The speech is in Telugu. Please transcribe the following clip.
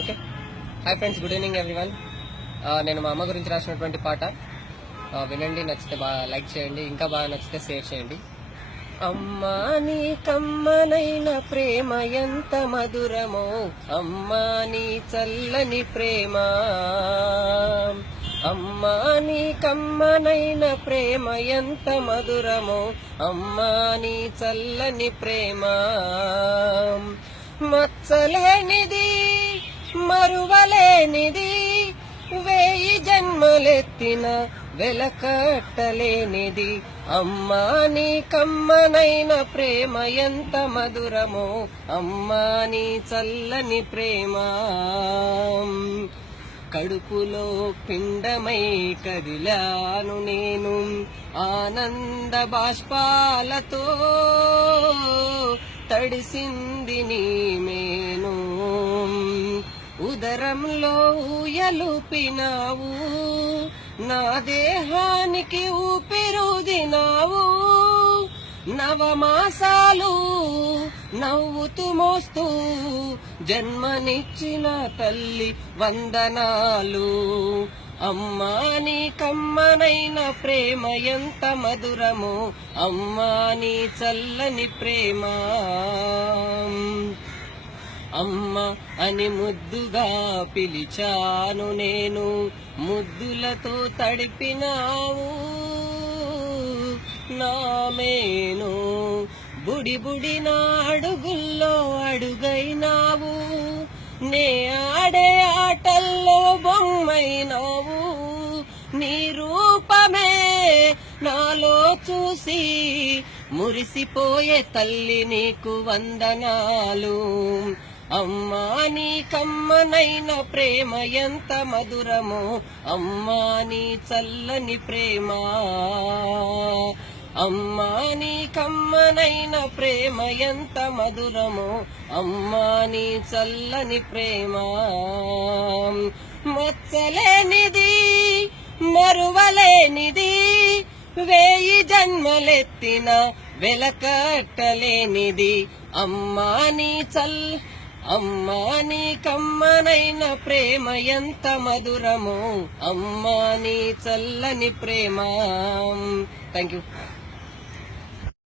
Okay. Hi friends, good evening everyone. నేను మా అమ్మ గురించి రాసినటువంటి పాట వినండి, నచ్చితే బాగా లైక్ చేయండి, ఇంకా బాగా నచ్చితే షేర్ చేయండి. అమ్మా నీ కమ్మనైన ప్రేమ ఎంత మధురమో, అమ్మా నీ చల్లని ప్రేమ. అమ్మా నీ కమ్మనైన ప్రేమ ఎంత మధురమో, అమ్మా నీ చల్లని ప్రేమ. మచ్చలేనిది మరువలేనిది, వేయి జన్మలెత్తిన వెలకట్టలేనిది. అమ్మా నీ కమ్మనైన ప్రేమ ఎంత మధురమో, అమ్మా నీ చల్లని ప్రేమ. కడుపులో పిండమై కదిలాను నేను ఆనంద బాష్పాలతో, తడిసింది నీ మేను. ఉదరంలో ఊయలుపినావు, నా దేహానికి ఊపిరుదినావు. నవమాసాలు నవ్వుతూ మోస్తూ జన్మనిచ్చిన తల్లి వందనాలు. అమ్మా నీ కమ్మనైన ప్రేమ ఎంత మధురమో, అమ్మా నీ చల్లని ప్రేమ. అమ్మ అని ముద్దుగా పిలిచాను నేను, ముద్దులతో తడిపినావు నామేను. బుడి బుడి నా అడుగుల్లో అడుగైనావు, నే ఆడే ఆటల్లో బొమ్మైనావు. నీ రూపమే నాలో చూసి మురిసిపోయే తల్లి నీకు వందనాలు. అమ్మా నీ కమ్మనైన ప్రేమ ఎంత మధురమో, అమ్మా నీ చల్లని ప్రేమ. అమ్మా నీ కమ్మనైన ప్రేమ ఎంత మధురమో, అమ్మా నీ చల్లని ప్రేమ. మచ్చలేనిది మరువలేనిది, వేయి జన్మలెత్తిన వెలకట్టలేనిది. అమ్మా నీ కమ్మనైన ప్రేమ ఎంత మధురమో, అమ్మా నీ చల్లని ప్రేమ. Thank you.